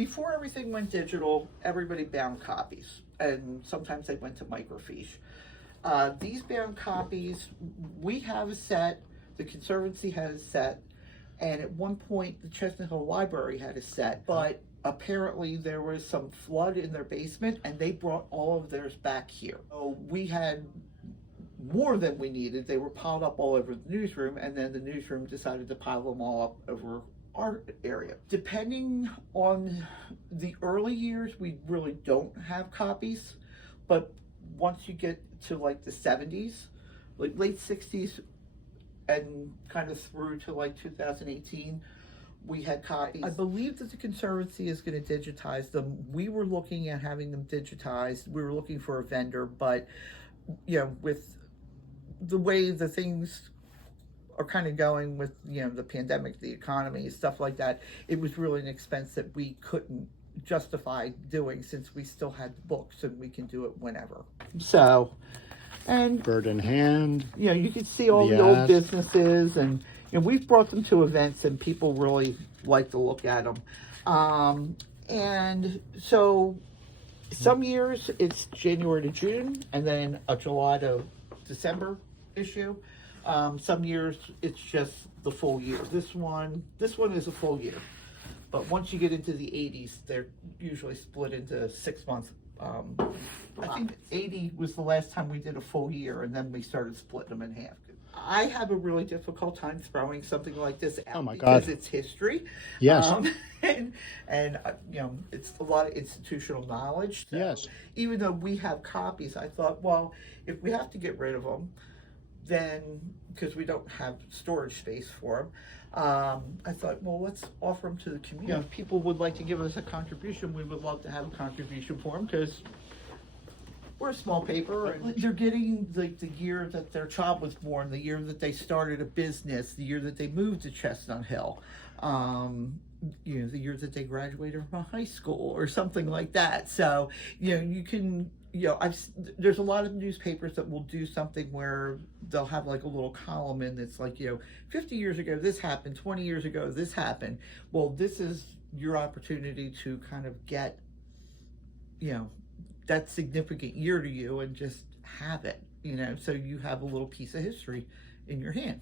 Before everything went digital, everybody bound copies, and sometimes they went to microfiche. These bound copies, we have a set, the Conservancy has a set, and at one point the Chestnut Hill Library had a set, but apparently there was some flood in their basement and they brought all of theirs back here. So we had more than we needed. They were piled up all over the newsroom, and then the newsroom decided to pile them all up over our area. Depending on the early years, we really don't have copies, but once you get to like the 70s, like late 60s and kind of through to like 2018, we had copies. I believe that the Conservancy is going to digitize them. We were looking at having them digitized. We were looking for a vendor, but you know, with the way the things are kind of going with, you know, the pandemic, the economy, stuff like that, it was really an expense that we couldn't justify doing, since we still had the books and we can do it whenever. So, and bird in hand, you know, you can see all the old businesses, and you know, we've brought them to events and people really like to look at them. And so some years it's January to June and then a July to December issue. Some years it's just the full year. This one is a full year. But once you get into the 80s, they're usually split into 6 months. I think 80 was the last time we did a full year, and then we started splitting them in half. I have a really difficult time throwing something like this out because it's history. Yes. And you know, it's a lot of institutional knowledge. So yes. Even though we have copies, I thought, well, if we have to get rid of them, then, because we don't have storage space for them, I thought, well, let's offer them to the community. You know, if people would like to give us a contribution, we would love to have a contribution for them, because we're a small paper. And they're getting the year that their child was born, the year that they started a business, the year that they moved to Chestnut Hill, you know, the year that they graduated from high school or something like that. So, you know, you can, you know, there's a lot of newspapers that will do something where they'll have like a little column in that's like, you know, 50 years ago this happened, 20 years ago this happened. Well, this is your opportunity to kind of get, you know, that significant year to you and just have it, you know, so you have a little piece of history in your hand.